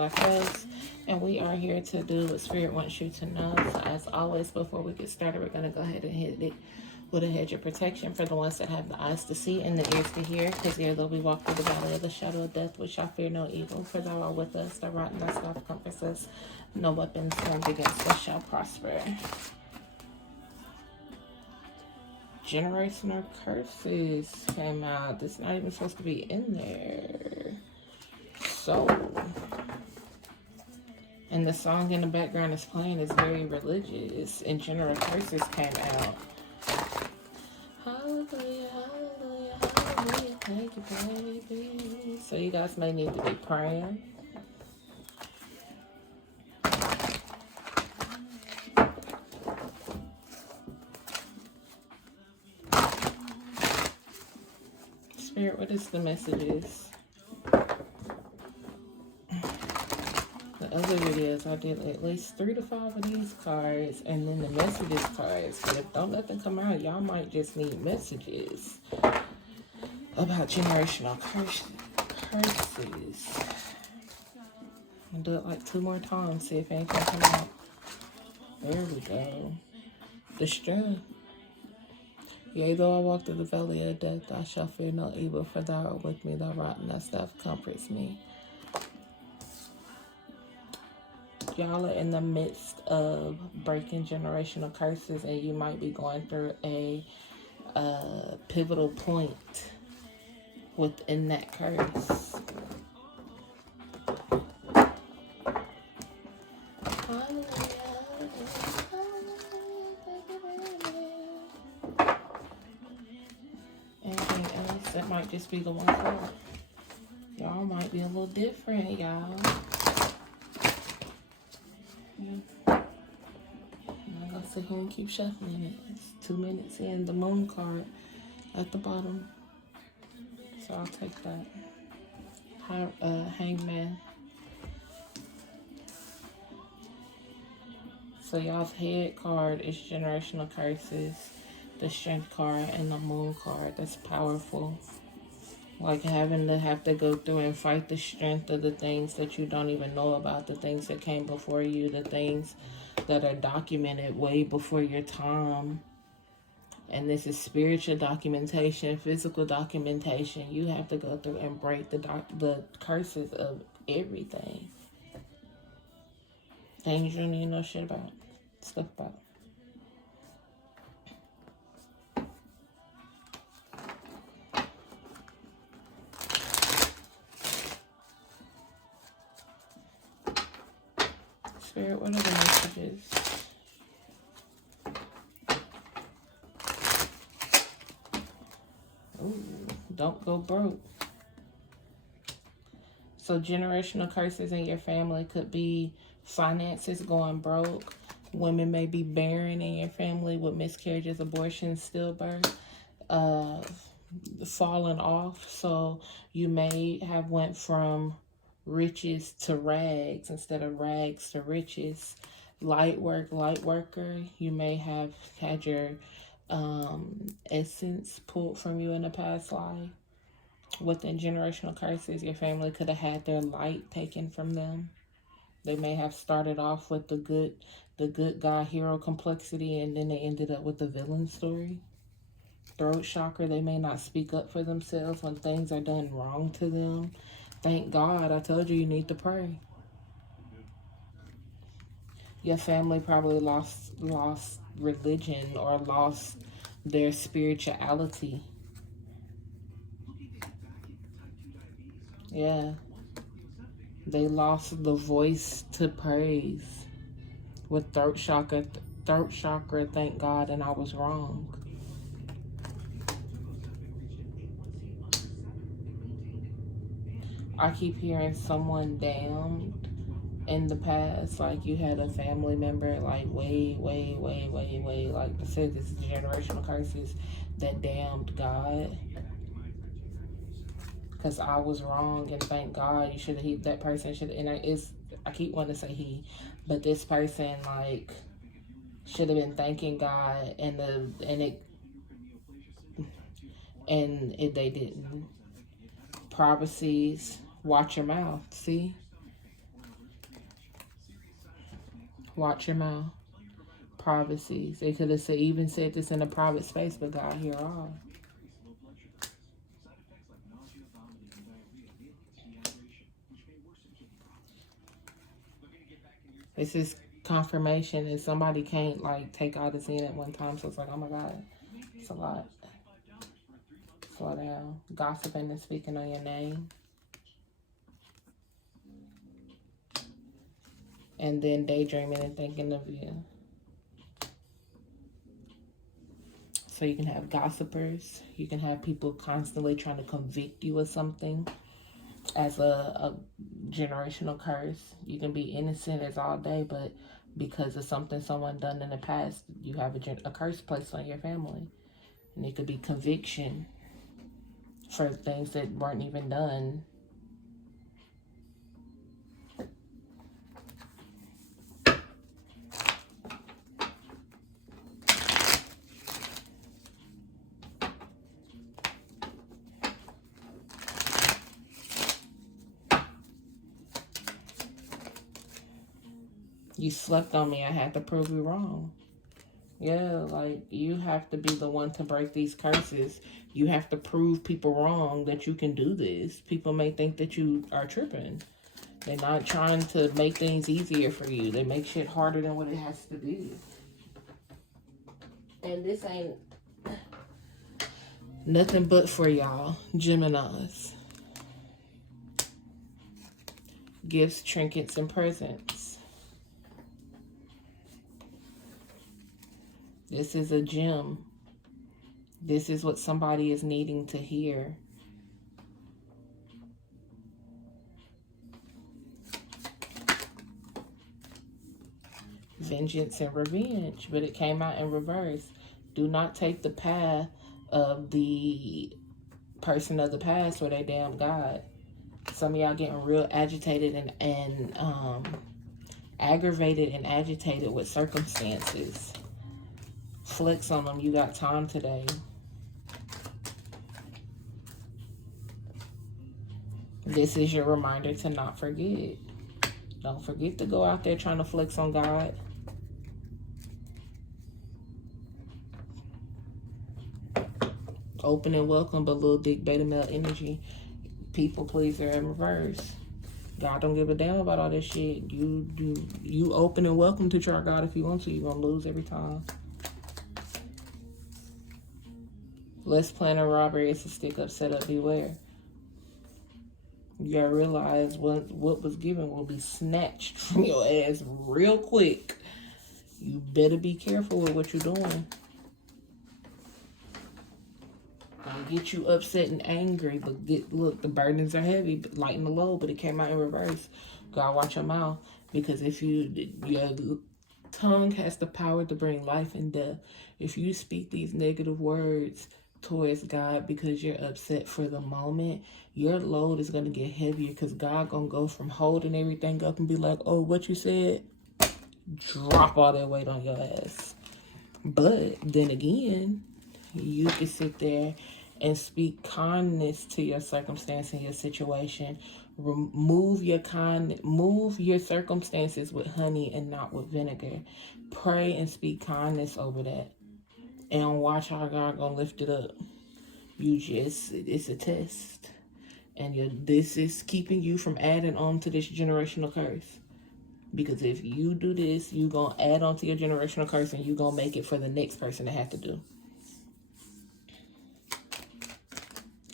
Black Rose, and we are here to do what Spirit wants you to know. So as always, before we get started, we're going to go ahead and hit it with a hedge of protection for the ones that have the eyes to see and the ears to hear, because here though we walk through the valley of the shadow of death, we shall fear no evil, for thou art with us, the rod and thy staff comforts us. No weapons formed against us shall prosper. Generational curses came out. This is not even supposed to be in there. So, and the song in the background is playing is very religious, and general curses came out. Hallelujah, hallelujah, hallelujah, thank you, baby. So you guys may need to be praying. Spirit, what is the messages? The other videos I did at least 3 to 5 of these cards, and then the messages cards. But if don't let them come out, y'all might just need messages about generational curses. I'll do it like 2 more times, see if anything come out. There we go. The strength. Yea, though I walk through the valley of death, I shall fear no evil, for thou art with me, thy rod and thy staff comforts me. Y'all are in the midst of breaking generational curses, and you might be going through a pivotal point within that curse. Anything else that might just be going through? Y'all might be a little different, y'all. I'm gonna sit here and keep shuffling it. It's 2 minutes in. The moon card at the bottom. So I'll take that. Hangman. So y'all's head card is generational curses. The strength card and the moon card. That's powerful. Like having to have to go through and fight the strength of the things that you don't even know about, the things that came before you, the things that are documented way before your time. And this is spiritual documentation, physical documentation. You have to go through and break the curses of everything. Things you don't even know shit about, stuff about. Spirit, what are the messages? Ooh, don't go broke. So generational curses in your family could be finances going broke. Women may be barren in your family with miscarriages, abortions, stillbirth, falling off. So you may have went from riches to rags instead of rags to riches. Light worker, you may have had your essence pulled from you in a past life. Within generational curses, your family could have had their light taken from them. They may have started off with the good guy hero complexity, and then they ended up with the villain story. Throat chakra, they may not speak up for themselves when things are done wrong to them. Thank God, I told you need to pray. Your family probably lost religion or lost their spirituality. Yeah. They lost the voice to praise. With throat chakra, thank God, and I was wrong. I keep hearing someone damned in the past, like you had a family member, like way, like I said, this is generational curses that damned God. Because I was wrong, and thank God, that person should, and I keep wanting to say he, but this person, like, should have been thanking God, and they didn't. Prophecies, watch your mouth, see? Watch your mouth. Privacy. They could have even said this in a private space, but God hear all. This is confirmation, and somebody can't like take all this in at one time. So it's like, oh my God, it's a lot. Slow down. Gossiping and speaking on your name. And then daydreaming and thinking of you. So you can have gossipers. You can have people constantly trying to convict you of something as a generational curse. You can be innocent as all day, but because of something someone done in the past, you have a curse placed on your family. And it could be conviction for things that weren't even done. You slept on me. I had to prove you wrong. Yeah, like, you have to be the one to break these curses. You have to prove people wrong that you can do this. People may think that you are tripping. They're not trying to make things easier for you. They make shit harder than what it has to be. And this ain't nothing but for y'all, Geminis. Gifts, trinkets, and presents. This is a gem. This is what somebody is needing to hear. Vengeance and revenge, but it came out in reverse. Do not take the path of the person of the past or their damn God. Some of y'all getting real agitated and aggravated and agitated with circumstances. Flex on them. You got time today. This is your reminder to not forget. Don't forget to go out there trying to flex on God. Open and welcome, but little dick beta male energy. People pleaser in reverse. God don't give a damn about all this shit. You open and welcome to try God if you want to. You're gonna lose every time. Let's plan a robbery. It's a stick up, set up, beware. You gotta realize what was given will be snatched from your ass real quick. You better be careful with what you're doing. Don't get you upset and angry, but look, the burdens are heavy, but lighten the load, but it came out in reverse. God, watch your mouth, because if your tongue has the power to bring life and death. If you speak these negative words towards God because you're upset for the moment, your load is going to get heavier, because God going to go from holding everything up and be like, oh, what you said? Drop all that weight on your ass. But then again, you can sit there and speak kindness to your circumstance and your situation. Move your circumstances with honey and not with vinegar. Pray and speak kindness over that. And watch how God gonna lift it up. It's a test. And this is keeping you from adding on to this generational curse. Because if you do this, you gonna add on to your generational curse, and you gonna make it for the next person to have to do.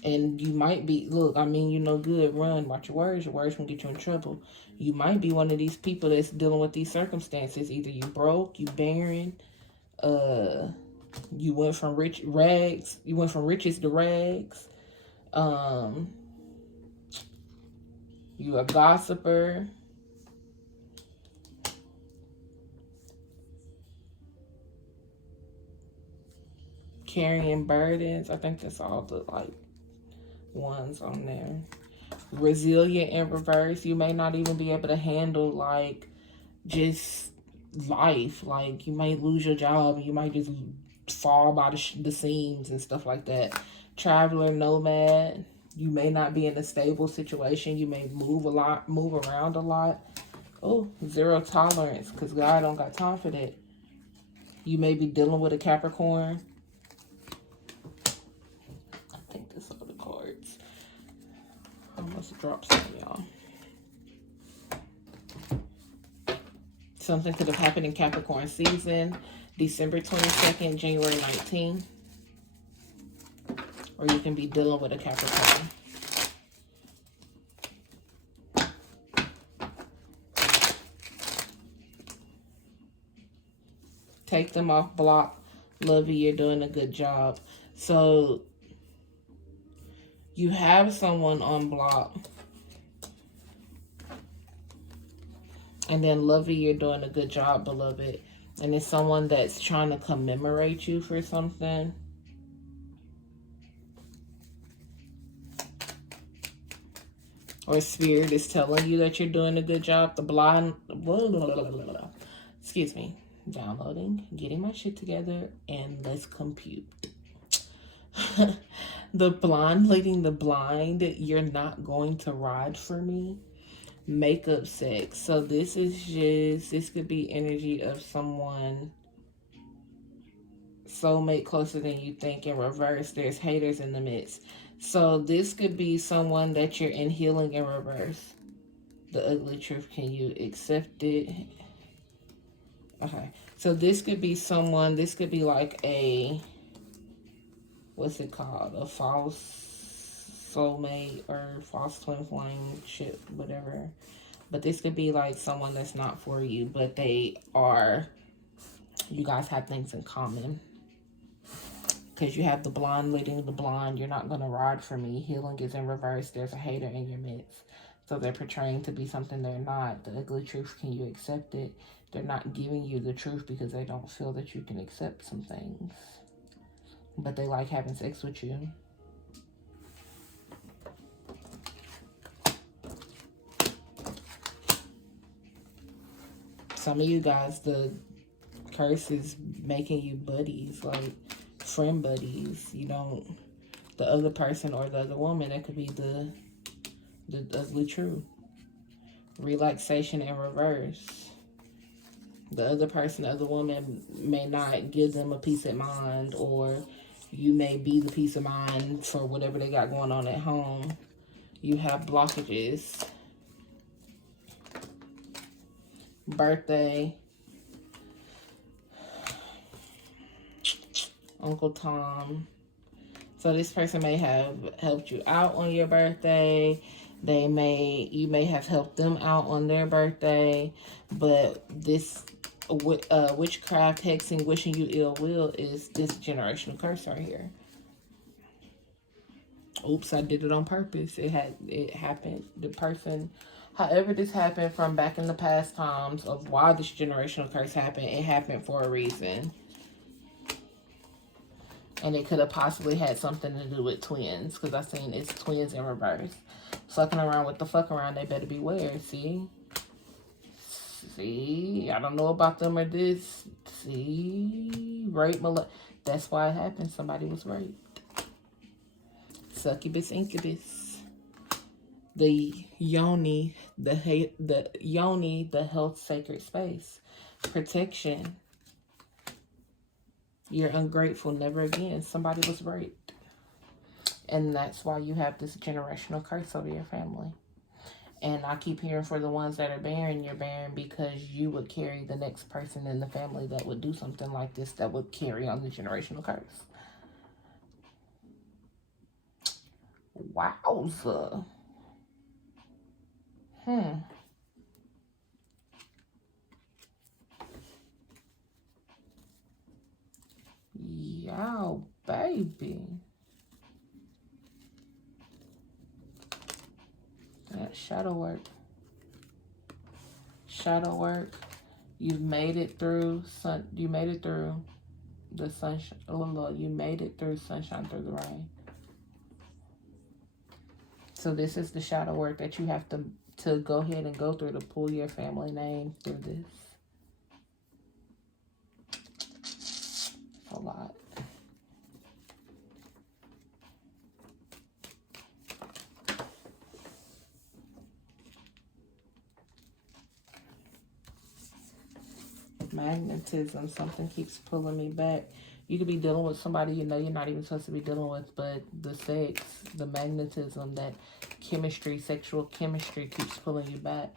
And you might be, look, I mean, you know good, run, watch your words. Your words can get you in trouble. You might be one of these people that's dealing with these circumstances. Either you broke, you barren, you went from riches to rags. You a gossiper. Carrying burdens. I think that's all the ones on there. Resilient in reverse. You may not even be able to handle just life. You might lose your job, and you might just fall by the seams and stuff like that. Traveler, nomad. You may not be in a stable situation. You may move around a lot. Oh, zero tolerance, because God don't got time for that. You may be dealing with a Capricorn. I think this are the cards. I must drop some, y'all. Something could have happened in Capricorn season, December 22nd, January 19th. Or you can be dealing with a Capricorn. Take them off block. Lovey, you're doing a good job. So you have someone on block. And then Lovey, you're doing a good job, beloved. And it's someone that's trying to commemorate you for something. Or Spirit is telling you that you're doing a good job. The blind... Excuse me. Downloading. Getting my shit together. And let's compute. The blind leading the blind. You're not going to ride for me. Makeup sex. So this is just... This could be energy of someone... Soulmate closer than you think. In reverse, there's haters in the midst. So this could be someone that you're in healing in reverse. The ugly truth, can you accept it? Okay. So this could be someone, this could be like a, what's it called? A false soulmate or false twin flame shit, whatever. But this could be like someone that's not for you, but they are, you guys have things in common. Because you have the blonde leading the blonde. You're not going to ride for me. Healing is in reverse. There's a hater in your midst. So they're portraying to be something they're not. The ugly truth, can you accept it? They're not giving you the truth because they don't feel that you can accept some things. But they like having sex with you. Some of you guys, the curse is making you buddies. Like, friend buddies. You don't, the other person or the other woman, that could be the ugly truth. Relaxation in reverse. The other person, the other woman may not give them a peace of mind, or you may be the peace of mind for whatever they got going on at home. You have blockages. Birthday. Uncle Tom. So this person may have helped you out on your birthday. You may have helped them out on their birthday. But this witchcraft, hexing, wishing you ill will is this generational curse right here. Oops, I did it on purpose. It happened. The person, however this happened from back in the past times of why this generational curse happened, it happened for a reason. And it could have possibly had something to do with twins. Because I've seen it's twins in reverse. Fucking around with the fuck around. They better beware. See? See? I don't know about them or this. See? Rape. That's why it happened. Somebody was raped. Succubus, incubus. The yoni. The yoni. The health sacred space. Protection. You're ungrateful. Never again. Somebody was raped. And that's why you have this generational curse over your family. And I keep hearing for the ones that are barren, you're barren because you would carry the next person in the family that would do something like this, that would carry on the generational curse. Wowza. Yow, baby. That shadow work. Shadow work. You've made it through you made it through the sunshine. Oh Lord, you made it through sunshine, through the rain. So this is the shadow work that you have to go ahead and go through to pull your family name through this. A lot. Magnetism. Something keeps pulling me back. You could be dealing with somebody you know you're not even supposed to be dealing with, but the sex, the magnetism, that chemistry, sexual chemistry keeps pulling you back.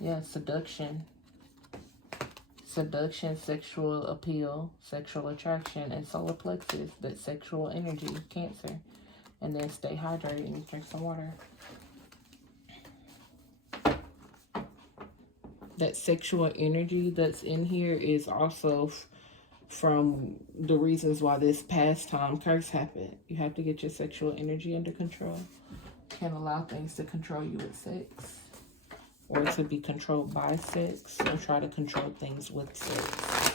Yeah, seduction. Seduction, sexual appeal, sexual attraction, and solar plexus, that sexual energy, Cancer. And then stay hydrated and drink some water. That sexual energy that's in here is also from the reasons why this past time curse happened. You have to get your sexual energy under control. Can't allow things to control you with sex, or to be controlled by sex, or try to control things with sex.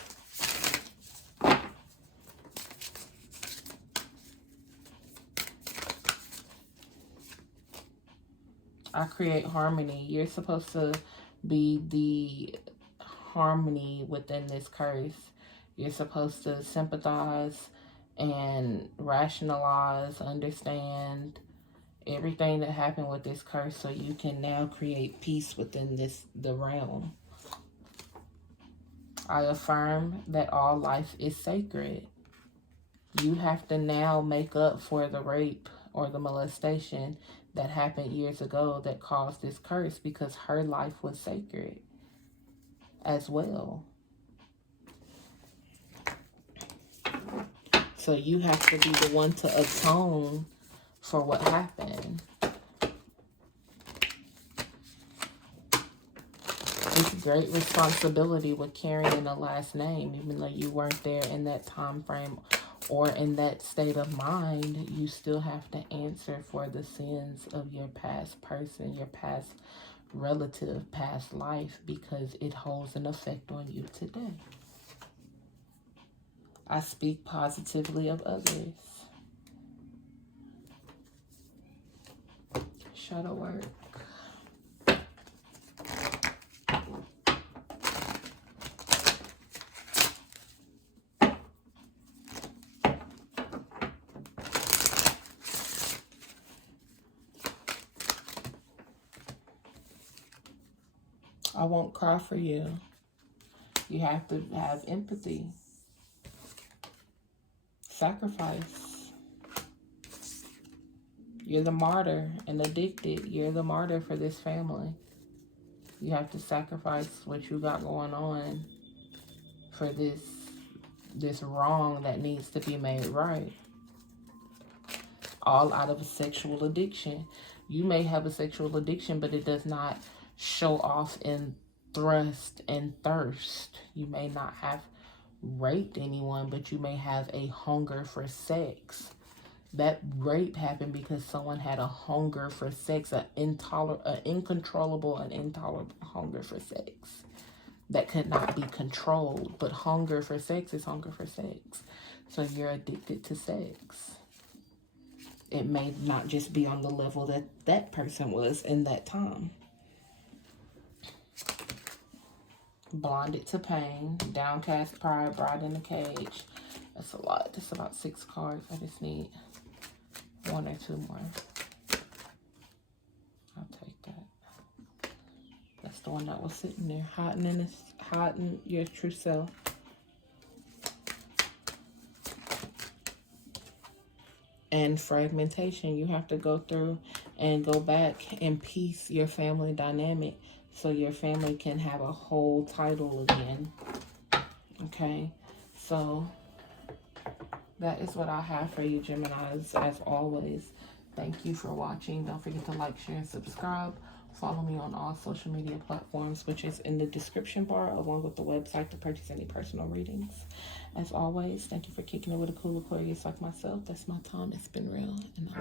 I create harmony. You're supposed to be the harmony within this curse. You're supposed to sympathize and rationalize, understand everything that happened with this curse, so you can now create peace within the realm. I affirm that all life is sacred. You have to now make up for the rape or the molestation that happened years ago that caused this curse, because her life was sacred as well. So you have to be the one to atone for what happened. It's great responsibility with carrying a last name, even though you weren't there in that time frame or in that state of mind. You still have to answer for the sins of your past person, your past relative, past life, because it holds an effect on you today. I speak positively of others. Shadow work. I won't cry for you. You have to have empathy. Sacrifice. You're the martyr and addicted. You're the martyr for this family. You have to sacrifice what you got going on for this wrong that needs to be made right. All out of a sexual addiction. You may have a sexual addiction, but it does not show off in thrust and thirst. You may not have raped anyone, but you may have a hunger for sex. That rape happened because someone had a hunger for sex, an incontrollable and intolerable hunger for sex that could not be controlled. But hunger for sex is hunger for sex. So you're addicted to sex. It may not just be on the level that that person was in that time. Blinded to pain, downcast pride, bride in a cage. That's a lot. That's about 6 cards. I just need 1 or 2 more. I'll take that. That's the one that was sitting there, hiding your true self. And fragmentation. You have to go through and go back and piece your family dynamic, so your family can have a whole title again. Okay, so that is what I have for you, Geminis. As always, thank you for watching. Don't forget to like, share, and subscribe. Follow me on all social media platforms, which is in the description bar, along with the website to purchase any personal readings. As always, thank you for kicking it with a cool Aquarius like myself. That's my time. It's been real. And